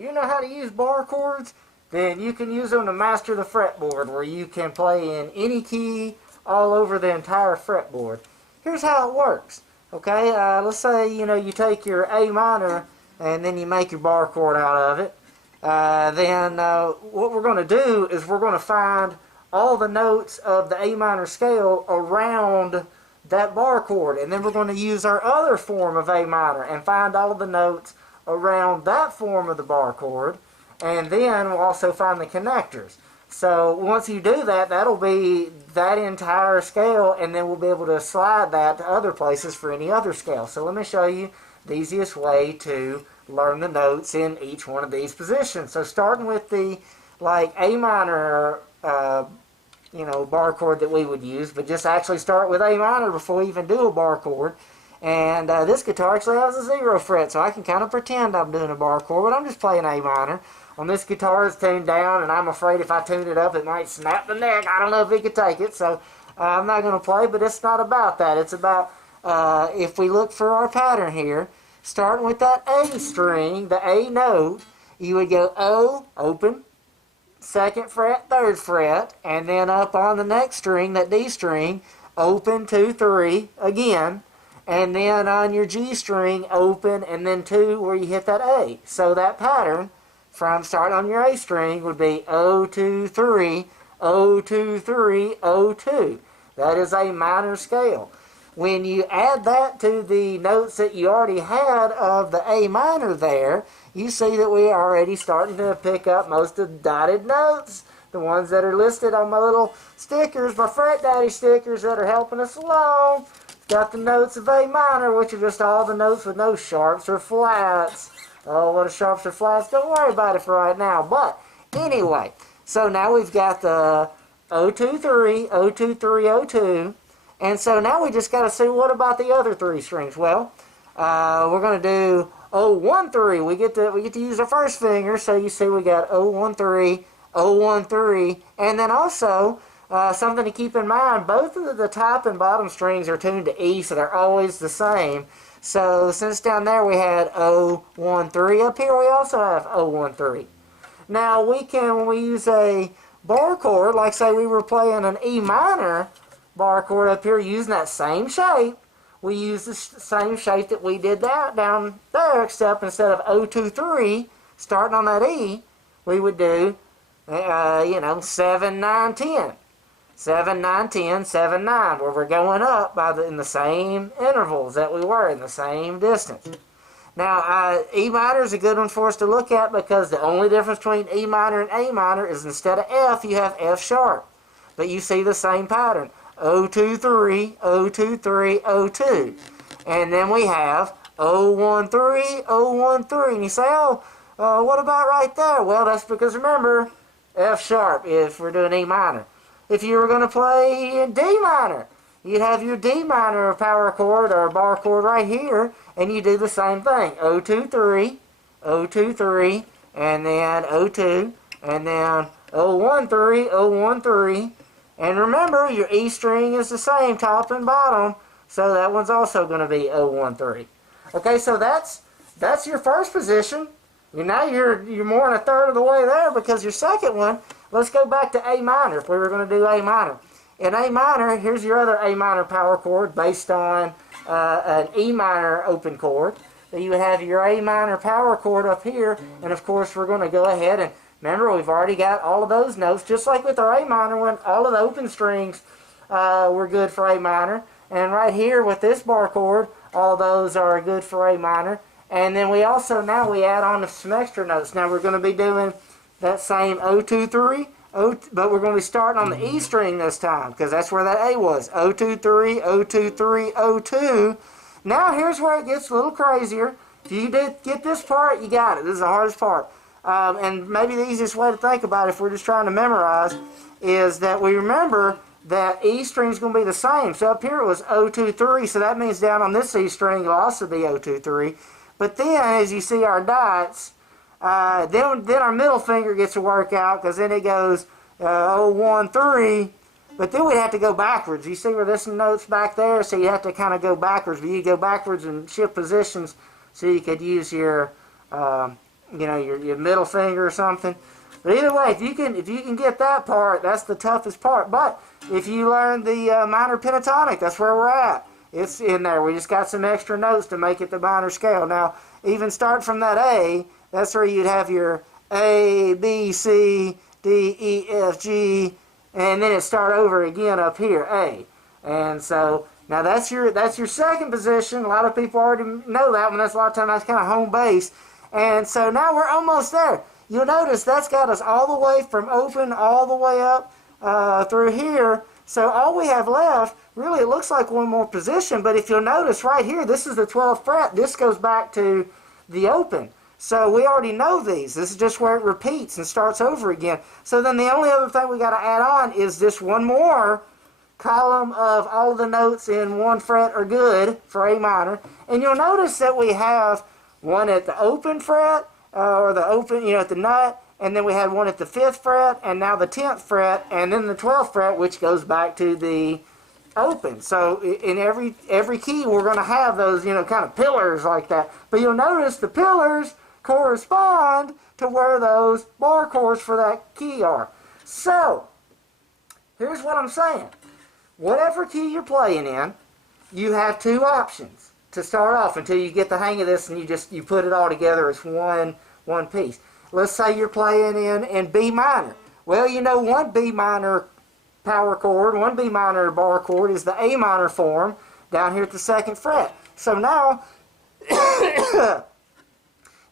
you know how to use bar chords, then you can use them to master the fretboard, where you can play in any key all over the entire fretboard. Here's how it works. Okay, let's say you take your A minor and then you make your bar chord out of it. Then what we're going to do is we're going to find all the notes of the A minor scale around that bar chord, and then we're going to use our other form of A minor and find all of the notes around that form of the bar chord, and then we'll also find the connectors. So once you do that, that'll be that entire scale, and then we'll be able to slide that to other places for any other scale. So let me show you the easiest way to learn the notes in each one of these positions. So starting with the A minor bar chord that we would use, but just actually start with A minor before we even do a bar chord. And this guitar actually has a 0 fret, so I can kind of pretend I'm doing a bar chord, but I'm just playing A minor. On this guitar it's tuned down, and I'm afraid if I tune it up it might snap the neck. I don't know if it could take it, so I'm not going to play, but it's not about that. It's about, if we look for our pattern here, starting with that A string, the A note, you would go O, open, 2nd fret, 3rd fret, and then up on the next string, that D string, open, 2, 3, again, and then on your G string, open, and then 2 where you hit that A. So that pattern from starting on your A string would be O, 2, 3, O, 2, 3, O, 2. That is a minor scale. When you add that to the notes that you already had of the A minor there, you see that we are already starting to pick up most of the dotted notes, the ones that are listed on my little stickers, my Fret Daddy stickers that are helping us along. Got the notes of A minor, which are just all the notes with no sharps or flats. Oh, what are sharps or flats? Don't worry about it for right now. But anyway, so now we've got the O, 2, 3, O, 2, 3, O, 2. And so now we just got to see, what about the other 3 strings? Well, we're going to do O, 1, 3. We get to use our first finger, so you see we got O, 1, 3, O, 1, 3. And then also, something to keep in mind, both of the top and bottom strings are tuned to E, so they're always the same. So since down there we had O, 1, 3, up here we also have O, 1, 3. Now we can, when we use a bar chord, like say we were playing an E minor bar chord up here using that same shape, we use the same shape that we did that down there, except instead of O, 2, 3, starting on that E, we would do, 7, 9, 10. 7, 9, 10, 7, 9, where we're going up in the same intervals that we were, in the same distance. Now, E minor is a good one for us to look at, because the only difference between E minor and A minor is instead of F, you have F sharp. But you see the same pattern. O, 2, 3, O, 2, 3, O, 2. And then we have O, 1, 3, O, 1, 3. And you say, what about right there? Well, that's because, remember, F sharp if we're doing E minor. If you were going to play in D minor, you'd have your D minor power chord or bar chord right here, and you do the same thing. O, 2, 3, O, 2, 3, and then O, 2, and then O, 1, 3, O, 1, 3. And remember, your E string is the same, top and bottom, so that one's also going to be O, 1, 3. Okay, so that's your first position. Now you're more than a third of the way there, because your second one, let's go back to A minor, if we were going to do A minor. In A minor, here's your other A minor power chord based on an E minor open chord. So you have your A minor power chord up here, and of course we're going to go ahead and, remember, we've already got all of those notes, just like with our A minor one, all of the open strings were good for A minor. And right here with this bar chord, all those are good for A minor. And then we also, now we add on some extra notes. Now we're going to be doing that same O, 2, 3, but we're going to be starting on the E string this time, because that's where that A was. O, 2, 3, O, 2, 3, O, 2. Now here's where it gets a little crazier. If you did get this part, you got it. This is the hardest part. And maybe the easiest way to think about it, if we're just trying to memorize, is that we remember that E string is going to be the same. So up here it was O, 2, 3, so that means down on this E string it'll also be O, 2, 3. But then, as you see our dots, then our middle finger gets to work out, because then it goes O, 1, 3, but then we'd have to go backwards. You see where this note's back there? So you have to kind of go backwards. But you go backwards and shift positions so you could use your your middle finger or something. But either way, if you can get that part, that's the toughest part. But if you learn the minor pentatonic, that's where we're at. It's in there. We just got some extra notes to make it the minor scale. Now, even start from that A, that's where you'd have your A, B, C, D, E, F, G, and then it start over again up here, A. And so now that's your second position. A lot of people already know that one. That's a lot of times that's kind of home base. And so now we're almost there. You'll notice that's got us all the way from open all the way up through here. So all we have left, really, it looks like one more position. But if you'll notice right here, this is the 12th fret. This goes back to the open. So we already know these. This is just where it repeats and starts over again. So then the only other thing we got to add on is this one more column of all the notes in one fret are good for A minor. And you'll notice that we have one at the open fret, or the open, at the nut, and then we had one at the 5th fret, and now the 10th fret, and then the 12th fret, which goes back to the open. So in every key, we're going to have those, kind of pillars like that. But you'll notice the pillars correspond to where those bar chords for that key are. So, here's what I'm saying. Whatever key you're playing in, you have two options to start off until you get the hang of this and you put it all together as one piece. Let's say you're playing in B minor. Well, one B minor power chord, one B minor bar chord is the A minor form down here at the 2nd fret. So now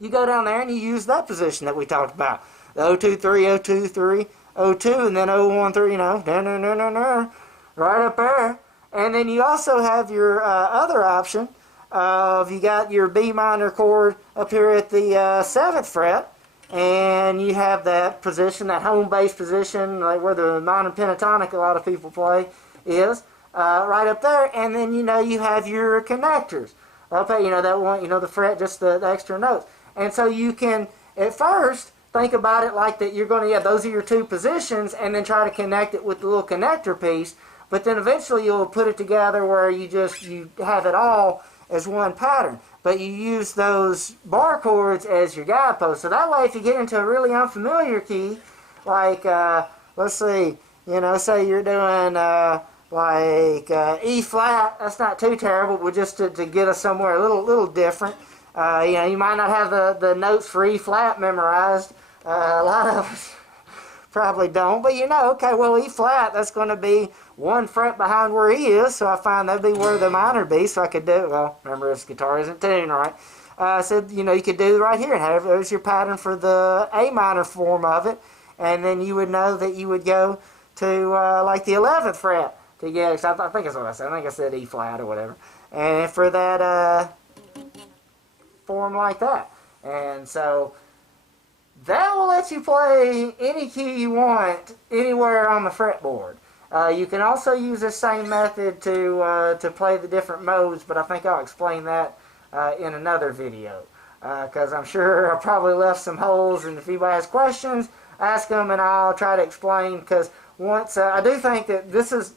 you go down there and you use that position that we talked about. The 0-2-3, 0-2-3, 0-2, and then 0-1-3, right up there. And then you also have your other option of you got your B minor chord up here at the 7th fret, and you have that position, that home base position, like where the minor pentatonic a lot of people play is, right up there. And then you have your connectors up there, that one, the fret, just the extra notes. And so you can at first think about it like that. You're going to, those are your two positions, and then try to connect it with the little connector piece. But then eventually you'll put it together where you have it all as one pattern. But you use those bar chords as your guideposts. So that way, if you get into a really unfamiliar key, like, let's see, say you're doing E flat, that's not too terrible, but just to get us somewhere a little different. You might not have the notes for E flat memorized. A lot of us probably don't, but okay, well, E flat, that's going to be one fret behind where E is, so I find that'd be where the minor be, so I could do, well, remember this guitar isn't tuned, right? So, you could do right here, and have there's your pattern for the A minor form of it, and then you would know that you would go to, like the 11th fret to get, I think that's what I said, I think I said E flat or whatever, and for that form like that. And so that will let you play any key you want anywhere on the fretboard. You can also use the same method to play the different modes, but I think I'll explain that in another video, because I'm sure I probably left some holes, and if anybody has questions, ask them and I'll try to explain, because once I do think that this is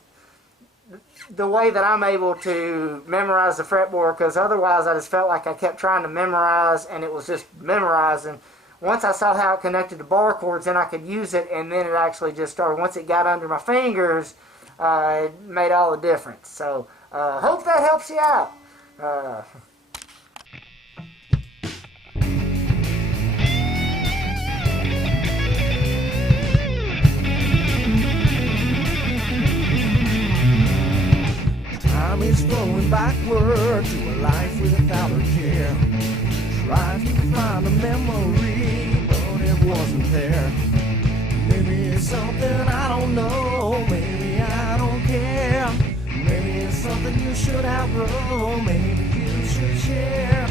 the way that I'm able to memorize the fretboard, because otherwise I just felt like I kept trying to memorize and it was just memorizing. Once I saw how it connected to bar chords, then I could use it, and then it actually just started. Once it got under my fingers, it made all the difference. So, hope that helps you out. Time is flowing backward to a life without a care. Trying to find a memory, but it wasn't there. Maybe it's something I don't know, maybe I don't care. Maybe it's something you should outgrow, maybe you should share.